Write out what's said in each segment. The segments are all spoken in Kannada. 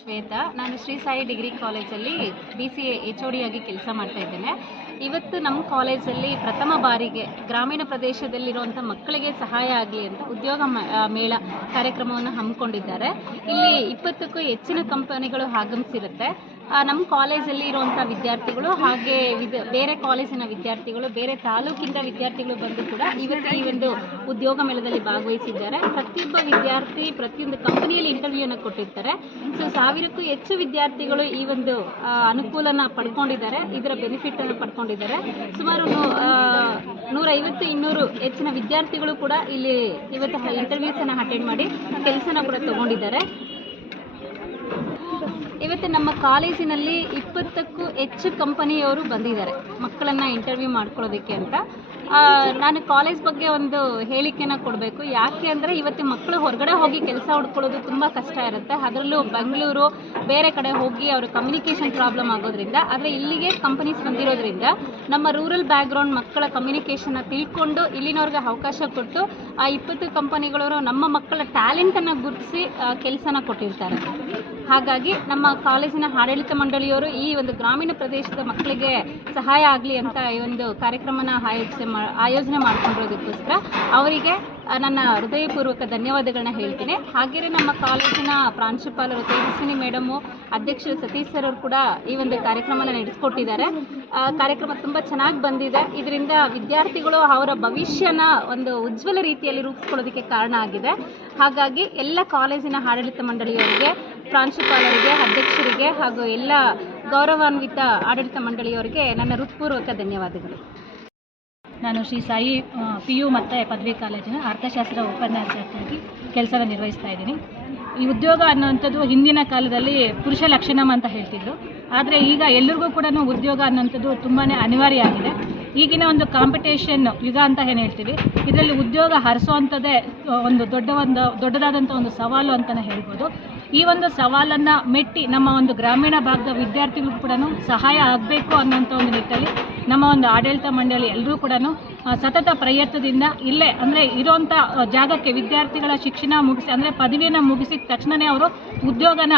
ಶ್ವೇತಾ. ನಾನು ಶ್ರೀ ಸಾಯಿ ಡಿಗ್ರಿ ಕಾಲೇಜಲ್ಲಿ B C A H O ಆಗಿ ಕೆಲಸ ಮಾಡ್ತಾ ಇದ್ದೇನೆ. ಇವತ್ತು ನಮ್ಮ ಕಾಲೇಜಲ್ಲಿ ಪ್ರಥಮ ಬಾರಿಗೆ ಗ್ರಾಮೀಣ ಪ್ರದೇಶದಲ್ಲಿರುವಂಥ ಮಕ್ಕಳಿಗೆ ಸಹಾಯ ಆಗಲಿ ಅಂತ ಉದ್ಯೋಗ ಮೇಳ ಕಾರ್ಯಕ್ರಮವನ್ನು ಹಮ್ಮಿಕೊಂಡಿದ್ದಾರೆ. ಇಲ್ಲಿ ಇಪ್ಪತ್ತಕ್ಕೂ ಹೆಚ್ಚಿನ ಕಂಪನಿಗಳು ಆಗಮಿಸಿರುತ್ತೆ. ನಮ್ಮ ಕಾಲೇಜಲ್ಲಿ ಇರುವಂಥ ವಿದ್ಯಾರ್ಥಿಗಳು ಹಾಗೆ ಬೇರೆ ಕಾಲೇಜಿನ ವಿದ್ಯಾರ್ಥಿಗಳು, ಬೇರೆ ತಾಲೂಕಿಂದ ವಿದ್ಯಾರ್ಥಿಗಳು ಬಂದು ಕೂಡ ಇವತ್ತು ಈ ಒಂದು ಉದ್ಯೋಗ ಮೇಳದಲ್ಲಿ ಭಾಗವಹಿಸಿದ್ದಾರೆ. ಪ್ರತಿಯೊಬ್ಬ ವಿದ್ಯಾರ್ಥಿ ಪ್ರತಿಯೊಂದು ಕಂಪನಿಯಲ್ಲಿ ಇಂಟರ್ವ್ಯೂನ ಕೊಟ್ಟಿರ್ತಾರೆ. ಸೊ ಸಾವಿರಕ್ಕೂ ಹೆಚ್ಚು ವಿದ್ಯಾರ್ಥಿಗಳು ಈ ಒಂದು ಅನುಕೂಲನ ಪಡ್ಕೊಂಡಿದ್ದಾರೆ. ಇದರ ಬೆನಿಫಿಟ್ ಅನ್ನು ಪಡ್ಕೊಂಡಿದ್ದಾರೆ. ಸುಮಾರು ನೂರೈವತ್ತು ಇನ್ನೂರು ಹೆಚ್ಚಿನ ವಿದ್ಯಾರ್ಥಿಗಳು ಕೂಡ ಇಲ್ಲಿ ಇವತ್ತು ಇಂಟರ್ವ್ಯೂಸ್ ಅನ್ನು ಅಟೆಂಡ್ ಮಾಡಿ, ಕೆಲಸನ ಕೂಡ ತಗೊಂಡಿದ್ದಾರೆ. ಇವತ್ತು ನಮ್ಮ ಕಾಲೇಜಿನಲ್ಲಿ ಇಪ್ಪತ್ತಕ್ಕೂ ಹೆಚ್ಚು ಕಂಪನಿಯವರು ಬಂದಿದ್ದಾರೆ ಮಕ್ಕಳನ್ನು ಇಂಟರ್ವ್ಯೂ ಮಾಡ್ಕೊಳ್ಳೋದಕ್ಕೆ ಅಂತ. ನಾನು ಕಾಲೇಜ್ ಬಗ್ಗೆ ಒಂದು ಹೇಳಿಕೆನ ಕೊಡಬೇಕು. ಯಾಕೆ ಅಂದರೆ ಇವತ್ತು ಮಕ್ಕಳು ಹೊರಗಡೆ ಹೋಗಿ ಕೆಲಸ ಹುಡ್ಕೊಳ್ಳೋದು ತುಂಬ ಕಷ್ಟ ಇರುತ್ತೆ. ಅದರಲ್ಲೂ ಬೆಂಗಳೂರು ಬೇರೆ ಕಡೆ ಹೋಗಿ ಅವರು ಕಮ್ಯುನಿಕೇಷನ್ ಪ್ರಾಬ್ಲಮ್ ಆಗೋದ್ರಿಂದ, ಆದರೆ ಇಲ್ಲಿಗೆ ಕಂಪನೀಸ್ ಬಂದಿರೋದ್ರಿಂದ ನಮ್ಮ ರೂರಲ್ ಬ್ಯಾಕ್ಗ್ರೌಂಡ್ ಮಕ್ಕಳ ಕಮ್ಯುನಿಕೇಷನ್ನ ತಿಳ್ಕೊಂಡು ಇಲ್ಲಿನವ್ರಿಗೆ ಅವಕಾಶ ಕೊಟ್ಟು ಆ ಇಪ್ಪತ್ತು ಕಂಪನಿಗಳವರು ನಮ್ಮ ಮಕ್ಕಳ ಟ್ಯಾಲೆಂಟನ್ನು ಗುರುತಿಸಿ ಕೆಲಸನ ಕೊಟ್ಟಿರ್ತಾರೆ. ಹಾಗಾಗಿ ನಮ್ಮ ಕಾಲೇಜಿನ ಆಡಳಿತ ಮಂಡಳಿಯವರು ಈ ಒಂದು ಗ್ರಾಮೀಣ ಪ್ರದೇಶದ ಮಕ್ಕಳಿಗೆ ಸಹಾಯ ಆಗಲಿ ಅಂತ ಈ ಒಂದು ಕಾರ್ಯಕ್ರಮನ ಆಯೋಜಿಸಿ ಆಯೋಜನೆ ಮಾಡ್ಕೊಂಡಿರೋದಕ್ಕೋಸ್ಕರ ಅವರಿಗೆ ನನ್ನ ಹೃದಯಪೂರ್ವಕ ಧನ್ಯವಾದಗಳನ್ನ ಹೇಳ್ತೀನಿ. ಹಾಗೆಯೇ ನಮ್ಮ ಕಾಲೇಜಿನ ಪ್ರಾಂಶುಪಾಲರು, ತೇಜಸ್ವಿನಿ ಮೇಡಮು, ಅಧ್ಯಕ್ಷರು ಸತೀಶ್ ಸರ್ ಅವರು ಕೂಡ ಈ ಒಂದು ಕಾರ್ಯಕ್ರಮನ ನಡೆಸ್ಕೊಟ್ಟಿದ್ದಾರೆ. ಕಾರ್ಯಕ್ರಮ ತುಂಬ ಚೆನ್ನಾಗಿ ಬಂದಿದೆ. ಇದರಿಂದ ವಿದ್ಯಾರ್ಥಿಗಳು ಅವರ ಭವಿಷ್ಯನ ಒಂದು ಉಜ್ವಲ ರೀತಿಯಲ್ಲಿ ರೂಪಿಸ್ಕೊಳ್ಳೋದಕ್ಕೆ ಕಾರಣ ಆಗಿದೆ. ಹಾಗಾಗಿ ಎಲ್ಲ ಕಾಲೇಜಿನ ಆಡಳಿತ ಮಂಡಳಿಯವರಿಗೆ, ಪ್ರಾಂಶುಪಾಲರಿಗೆ, ಅಧ್ಯಕ್ಷರಿಗೆ ಹಾಗೂ ಎಲ್ಲ ಗೌರವಾನ್ವಿತ ಆಡಳಿತ ಮಂಡಳಿಯವರಿಗೆ ನನ್ನ ಹೃತ್ಪೂರ್ವಕ ಧನ್ಯವಾದಗಳು. ನಾನು ಶ್ರೀ ಸಾಯಿ ಪಿ ಯು ಮತ್ತು ಪದವಿ ಕಾಲೇಜಿನ ಅರ್ಥಶಾಸ್ತ್ರ ಉಪನ್ಯಾಸಕಿಯಾಗಿ ಕೆಲಸವನ್ನು ನಿರ್ವಹಿಸ್ತಾ ಇದ್ದೀನಿ. ಈ ಉದ್ಯೋಗ ಅನ್ನೋಂಥದ್ದು ಹಿಂದಿನ ಕಾಲದಲ್ಲಿ ಪುರುಷ ಲಕ್ಷಣಂ ಅಂತ ಹೇಳ್ತಿದ್ರು. ಆದರೆ ಈಗ ಎಲ್ಲರಿಗೂ ಕೂಡ ಉದ್ಯೋಗ ಅನ್ನೋಂಥದ್ದು ತುಂಬಾ ಅನಿವಾರ್ಯ ಆಗಿದೆ. ಈಗಿನ ಒಂದು ಕಾಂಪಿಟೇಷನ್ ಯುಗ ಅಂತ ಏನು ಹೇಳ್ತೀವಿ? ಇದರಲ್ಲಿ ಉದ್ಯೋಗ ಹರಿಸುವಂಥದ್ದೇ ಒಂದು ದೊಡ್ಡ ಒಂದು, ದೊಡ್ಡದಾದಂಥ ಒಂದು ಸವಾಲು ಅಂತಲೇ ಹೇಳ್ಬೋದು. ಈ ಒಂದು ಸವಾಲನ್ನು ಮೆಟ್ಟಿ ನಮ್ಮ ಒಂದು ಗ್ರಾಮೀಣ ಭಾಗದ ವಿದ್ಯಾರ್ಥಿಗಳು ಕೂಡ ಸಹಾಯ ಆಗಬೇಕು ಅನ್ನೋಂಥ ಒಂದು ನಿಟ್ಟಲ್ಲಿ ನಮ್ಮ ಒಂದು ಆಡಳಿತ ಮಂಡಳಿ ಎಲ್ಲರೂ ಕೂಡ ಸತತ ಪ್ರಯತ್ನದಿಂದ ಇಲ್ಲೇ, ಅಂದರೆ ಇರೋಂಥ ಜಾಗಕ್ಕೆ ವಿದ್ಯಾರ್ಥಿಗಳ ಶಿಕ್ಷಣ ಮುಗಿಸಿ, ಅಂದರೆ ಪದವಿಯನ್ನು ಮುಗಿಸಿದ ತಕ್ಷಣವೇ ಅವರು ಉದ್ಯೋಗನ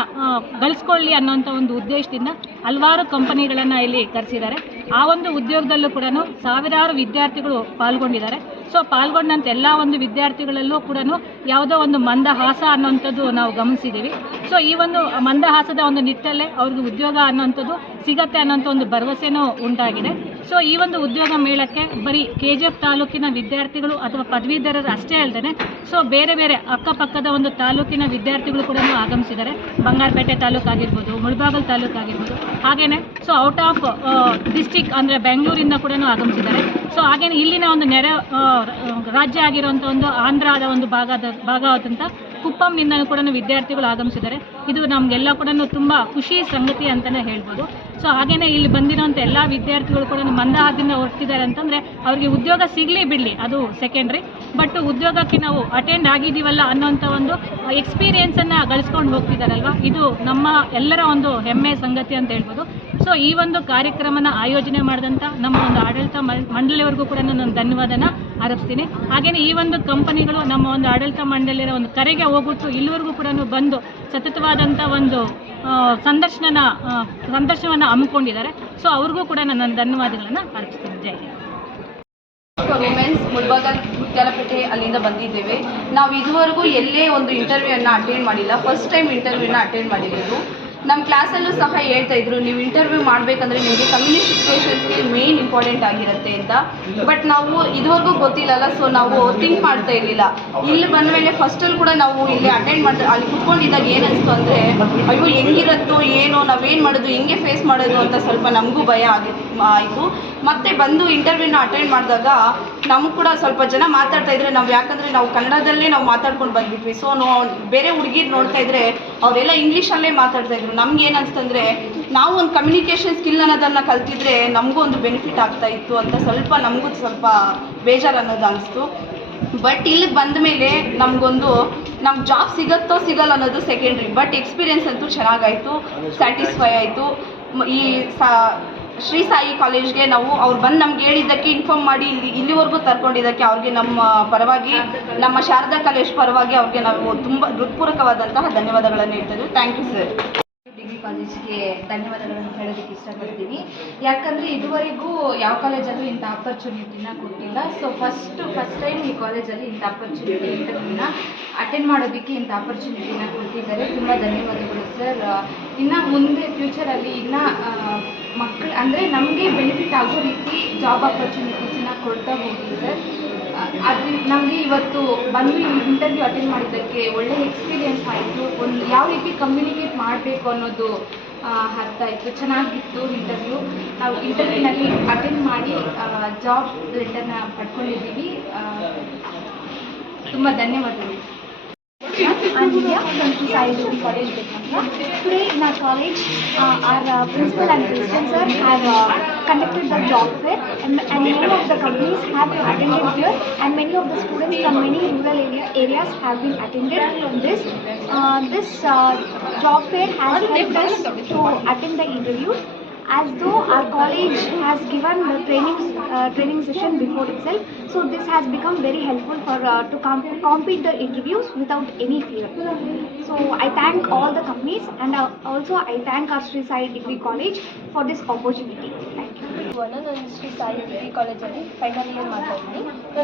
ಗಳಿಸ್ಕೊಳ್ಳಿ ಅನ್ನೋಂಥ ಒಂದು ಉದ್ದೇಶದಿಂದ ಹಲವಾರು ಕಂಪನಿಗಳನ್ನು ಇಲ್ಲಿ ಕರೆಸಿದ್ದಾರೆ. ಆ ಒಂದು ಉದ್ಯೋಗದಲ್ಲೂ ಕೂಡ ಸಾವಿರಾರು ವಿದ್ಯಾರ್ಥಿಗಳು ಪಾಲ್ಗೊಂಡಿದ್ದಾರೆ. ಸೊ ಪಾಲ್ಗೊಂಡಂಥ ಎಲ್ಲ ಒಂದು ವಿದ್ಯಾರ್ಥಿಗಳಲ್ಲೂ ಕೂಡ ಯಾವುದೋ ಒಂದು ಮಂದಹಾಸ ಅನ್ನೋಂಥದ್ದು ನಾವು ಗಮನಿಸಿದ್ದೀವಿ. ಸೊ ಈ ಒಂದು ಮಂದಹಾಸದ ಒಂದು ನಿಟ್ಟಲ್ಲೇ ಅವ್ರಿಗೆ ಉದ್ಯೋಗ ಅನ್ನೋಂಥದ್ದು ಸಿಗತ್ತೆ ಅನ್ನೋಂಥ ಒಂದು ಭರವಸೆನೂ ಉಂಟಾಗಿದೆ. ಸೊ ಈ ಒಂದು ಉದ್ಯೋಗ ಮೇಳಕ್ಕೆ ಬರೀ ಕೆ ಜಿ ಎಫ್ ತಾಲೂಕಿನ ವಿದ್ಯಾರ್ಥಿಗಳು ಅಥವಾ ಪದವೀಧರರು ಅಷ್ಟೇ ಅಲ್ಲದೆ ಸೊ ಬೇರೆ ಬೇರೆ ಅಕ್ಕಪಕ್ಕದ ಒಂದು ತಾಲೂಕಿನ ವಿದ್ಯಾರ್ಥಿಗಳು ಕೂಡ ಆಗಮಿಸಿದ್ದಾರೆ. ಬಂಗಾರಪೇಟೆ ತಾಲೂಕು ಆಗಿರ್ಬೋದು, ಮುಳಬಾಗಲ್ ತಾಲೂಕು ಆಗಿರ್ಬೋದು. ಹಾಗೇನೆ ಸೊ ಔಟ್ ಆಫ್ ಡಿಸ್ಟಿಕ್ ಅಂದರೆ ಬೆಂಗಳೂರಿಂದ ಕೂಡ ಆಗಮಿಸಿದ್ದಾರೆ. ಸೊ ಹಾಗೇನೆ ಇಲ್ಲಿನ ಒಂದು ನೆರೆ ರಾಜ್ಯ ಆಗಿರುವಂಥ ಒಂದು ಆಂಧ್ರದ ಒಂದು ಭಾಗದ ಭಾಗವಾದಂಥ ಕುಪ್ಪಂನಿಂದ ಕೂಡ ವಿದ್ಯಾರ್ಥಿಗಳು ಆಗಮಿಸಿದ್ದಾರೆ. ಇದು ನಮಗೆಲ್ಲ ಕೂಡ ತುಂಬ ಖುಷಿ ಸಂಗತಿ ಅಂತಲೇ ಹೇಳ್ಬೋದು. ಸೊ ಹಾಗೇನೆ ಇಲ್ಲಿ ಬಂದಿರೋಂಥ ಎಲ್ಲ ವಿದ್ಯಾರ್ಥಿಗಳು ಕೂಡ ಮಂದಹಾಸದಿಂದ ಹೊರಟಿದ್ದಾರೆ ಅಂತಂದರೆ, ಅವರಿಗೆ ಉದ್ಯೋಗ ಸಿಗಲಿ ಬಿಡಲಿ, ಅದು ಸೆಕೆಂಡ್ರಿ ಬಟ್ ಉದ್ಯೋಗಕ್ಕೆ ನಾವು ಅಟೆಂಡ್ ಆಗಿದ್ದೀವಲ್ಲ ಅನ್ನೋಂಥ ಒಂದು ಎಕ್ಸ್ಪೀರಿಯೆನ್ಸನ್ನು ಗಳಿಸ್ಕೊಂಡು ಹೋಗ್ತಿದ್ದಾರಲ್ವ ಇದು ನಮ್ಮ ಎಲ್ಲರ ಒಂದು ಹೆಮ್ಮೆ ಸಂಗತಿ ಅಂತ ಹೇಳ್ಬೋದು. ಸೊ ಈ ಒಂದು ಕಾರ್ಯಕ್ರಮನ ಆಯೋಜನೆ ಮಾಡಿದಂಥ ನಮ್ಮ ಒಂದು ಆಡಳಿತ ಮಂಡಳಿಯವರಿಗೂ ಕೂಡ ನಾನು ಧನ್ಯವಾದನ ಅರ್ಪಿಸ್ತೀನಿ ಹಾಗೆಯೇ ಈ ಒಂದು ಕಂಪನಿಗಳು ನಮ್ಮ ಒಂದು ಆಡಳಿತ ಮಂಡಳಿಯ ಒಂದು ಕರೆಗೆ ಹೋಗ್ಬಿಟ್ಟು ಇಲ್ಲಿವರೆಗೂ ಕೂಡ ಬಂದು ಸತತವಾದಂಥ ಒಂದು ಸಂದರ್ಶನ ಸಂದರ್ಶನವನ್ನು ಹಮ್ಮಿಕೊಂಡಿದ್ದಾರೆ. ಸೊ ಅವ್ರಿಗೂ ಕೂಡ ನಾನು ಧನ್ಯವಾದಗಳನ್ನು ಅರ್ಪಿಸ್ತೀನಿ ಜೈ ಮುತ್ಯಾಲಪೇಟೆ ಅಲ್ಲಿಂದ ಬಂದಿದ್ದೇವೆ. ನಾವು ಇದುವರೆಗೂ ಎಲ್ಲೇ ಒಂದು ಇಂಟರ್ವ್ಯೂನ ಅಟೆಂಡ್ ಮಾಡಿಲ್ಲ. ಫಸ್ಟ್ ಟೈಮ್ ಇಂಟರ್ವ್ಯೂನ ಅಟೆಂಡ್ ಮಾಡಿರೋದು. ನಮ್ಮ ಕ್ಲಾಸಲ್ಲೂ ಸಹ ಹೇಳ್ತಾ ಇದ್ರು, ನೀವು ಇಂಟರ್ವ್ಯೂ ಮಾಡಬೇಕಂದ್ರೆ ನಿಮಗೆ ಕಮ್ಯುನಿಕೇಷನ್ಸ್ಗೆ ಮೇನ್ ಇಂಪಾರ್ಟೆಂಟ್ ಆಗಿರುತ್ತೆ ಅಂತ. ಬಟ್ ನಾವು ಇದುವರೆಗೂ ಗೊತ್ತಿಲ್ಲಲ್ಲ ಸೊ ನಾವು ಥಿಂಕ್ ಮಾಡ್ತಾ ಇರಲಿಲ್ಲ. ಇಲ್ಲಿ ಬಂದ ಮೇಲೆ ಫಸ್ಟಲ್ಲಿ ಕೂಡ ನಾವು ಇಲ್ಲಿ ಅಟೆಂಡ್ ಮಾಡಿದ್ರೆ ಅಲ್ಲಿ ಕುತ್ಕೊಂಡಿದ್ದಾಗ ಏನಿಸ್ತು ಅಂದರೆ, ಅಯ್ಯೋ ಹೆಂಗಿರುತ್ತೋ ಏನೋ, ನಾವೇನು ಮಾಡೋದು, ಹೆಂಗೆ ಫೇಸ್ ಮಾಡೋದು ಅಂತ ಸ್ವಲ್ಪ ನಮಗೂ ಭಯ ಆಗಿ, ಆಯಿತು. ಮತ್ತೆ ಬಂದು ಇಂಟರ್ವ್ಯೂನ ಅಟೆಂಡ್ ಮಾಡಿದಾಗ ನಮಗೂ ಕೂಡ ಸ್ವಲ್ಪ ಜನ ಮಾತಾಡ್ತಾ ಇದ್ರೆ. ನಾವು ಯಾಕಂದರೆ ನಾವು ಕನ್ನಡದಲ್ಲೇ ನಾವು ಮಾತಾಡ್ಕೊಂಡು ಬಂದ್ಬಿಟ್ವಿ. ಸೊ ನೋ ಬೇರೆ ಹುಡುಗಿರು ನೋಡ್ತಾ ಇದ್ರೆ ಅವರೆಲ್ಲ ಇಂಗ್ಲೀಷಲ್ಲೇ ಮಾತಾಡ್ತಾ ಇದ್ರು. ನಮ್ಗೆ ಏನಂತಂದ್ರೆ ನಾವು ಒಂದು ಕಮ್ಯುನಿಕೇಷನ್ ಸ್ಕಿಲ್ ಅನ್ನೋದನ್ನು ಕಲ್ತಿದ್ರೆ ನಮಗೂ ಒಂದು ಬೆನಿಫಿಟ್ ಆಗ್ತಾ ಇತ್ತು ಅಂತ ಸ್ವಲ್ಪ ನಮಗೂ ಸ್ವಲ್ಪ ಬೇಜಾರು ಅನ್ನೋದು ಅನಿಸ್ತು. ಬಟ್ ಇಲ್ಲಿ ಬಂದ ಮೇಲೆ ನಮಗೊಂದು ನಮ್ಗೆ ಜಾಬ್ ಸಿಗತ್ತೋ ಸಿಗಲ್ಲ ಅನ್ನೋದು ಸೆಕೆಂಡ್ರಿ ಬಟ್ ಎಕ್ಸ್ಪೀರಿಯನ್ಸ್ ಅಂತೂ ಚೆನ್ನಾಗಾಯಿತು ಸ್ಯಾಟಿಸ್ಫೈ ಆಯಿತು. ಈ ಸಾ, ಶ್ರೀ ಸಾಯಿ ಕಾಲೇಜ್ಗೆ ನಾವು, ಅವ್ರು ಬಂದು ನಮ್ಗೆ ಹೇಳಿದ್ದಕ್ಕೆ ಇನ್ಫಾರ್ಮ್ ಮಾಡಿ ಇಲ್ಲಿ, ಇಲ್ಲಿವರೆಗೂ ತರ್ಕೊಂಡಿದ್ದಕ್ಕೆ ಅವ್ರಿಗೆ ನಮ್ಮ ಪರವಾಗಿ, ನಮ್ಮ ಶಾರದಾ ಕಾಲೇಜ್ ಪರವಾಗಿ ಅವ್ರಿಗೆ ನಾವು ತುಂಬ ಹೃತ್ಪೂರ್ವಕವಾದಂತಹ ಧನ್ಯವಾದಗಳನ್ನು ಹೇಳ್ತಾ ಇದ್ದೀವಿ ಥ್ಯಾಂಕ್ ಯು ಸರ್ ಕಾಲೇಜ್ಗೆ ಧನ್ಯವಾದಗಳನ್ನು ಹೇಳೋದಕ್ಕೆ ಇಷ್ಟಪಡ್ತೀನಿ. ಯಾಕಂದರೆ ಇದುವರೆಗೂ ಯಾವ ಕಾಲೇಜಲ್ಲೂ ಇಂಥ ಆಪರ್ಚುನಿಟಿನ ಕೊಟ್ಟಿಲ್ಲ. ಸೊ ಫಸ್ಟ್ ಫಸ್ಟ್ ಟೈಮ್ ಈ ಕಾಲೇಜಲ್ಲಿ ಇಂಥ ಆಪರ್ಚುನಿಟಿ ಇಂಟರ್ವ್ಯೂನ ಅಟೆಂಡ್ ಮಾಡೋದಕ್ಕೆ ಇಂಥ ಆಪರ್ಚುನಿಟಿನ ಕೊಟ್ಟಿದ್ದಾರೆ. ತುಂಬ ಧನ್ಯವಾದಗಳು ಸರ್ ಇನ್ನು ಮುಂದೆ ಫ್ಯೂಚರಲ್ಲಿ ಇನ್ನು ಮಕ್ಕಳು ಅಂದರೆ ನಮಗೆ ಬೆನಿಫಿಟ್ ಆಗೋ ರೀತಿ ಜಾಬ್ ಆಪರ್ಚುನಿಟೀಸನ್ನ ಕೊಡ್ತಾ ಹೋಗಿ ಅದು ನಮಗೆ ಇವತ್ತು ಬಂದು ಇಂಟರ್ವ್ಯೂ ಅಟೆಂಡ್ ಮಾಡಿದ್ದಕ್ಕೆ ಒಳ್ಳೆ ಎಕ್ಸ್ಪೀರಿಯೆನ್ಸ್ ಆಯಿತು. ಒಂದು ಯಾವ ರೀತಿ ಕಮ್ಯುನಿಕೇಟ್ ಮಾಡಬೇಕು ಅನ್ನೋದು ಅರ್ಥ ಆಯಿತು. ಚೆನ್ನಾಗಿತ್ತು ಇಂಟರ್ವ್ಯೂ ನಾವು ಇಂಟರ್ವ್ಯೂನಲ್ಲಿ ಅಟೆಂಡ್ ಮಾಡಿ ಜಾಬ್ ಲೆಟರ್ನ ಪಡ್ಕೊಂಡಿದ್ದೀವಿ. ತುಂಬ ಧನ್ಯವಾದಗಳು. I'm Vidya from Society College Vietnam. Today in our college, uh, our uh, principal and president sir have uh, conducted the job fair and, and many of the companies have attended here and many of the students from many rural area, areas have been attended on this. Uh, this uh, job fair has helped us to attend the interviews as though our college has given the training uh, training session before itself so this has become very helpful for uh, to com- compete the interviews without any fear so i thank all the companies and uh, also i thank our Sri Sai degree college for this opportunity thank you Bhuvana ನಾನು ಶ್ರೀ ಸಾಯಿ ಡಿಗ್ರಿ ಕಾಲೇಜಲ್ಲಿ ಫೈನಲ್ ಇಯರ್ ಮಾಡ್ತಾ ಇದ್ದೀನಿ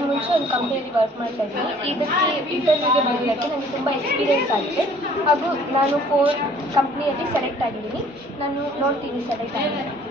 ಮುಂಚೆ ಒಂದು ಕಂಪ್ನಿಯಲ್ಲಿ ವರ್ಕ್ ಮಾಡ್ತಾ ಇದ್ದೀನಿ ಇದಕ್ಕೆ ಇಂಟರ್ವ್ಯೂಗೆ ಬರೋದಕ್ಕೆ ನನಗೆ ತುಂಬ ಎಕ್ಸ್ಪೀರಿಯೆನ್ಸ್ ಆಗಿದೆ. ಹಾಗೂ ನಾನು ಫೋರ್ ಕಂಪ್ನಿಯಲ್ಲಿ ಸೆಲೆಕ್ಟ್ ಆಗಿದ್ದೀನಿ. ನಾನು ನೋಡ್ತೀನಿ ಸೆಲೆಕ್ಟ್ ಆಗಿದ್ದೀನಿ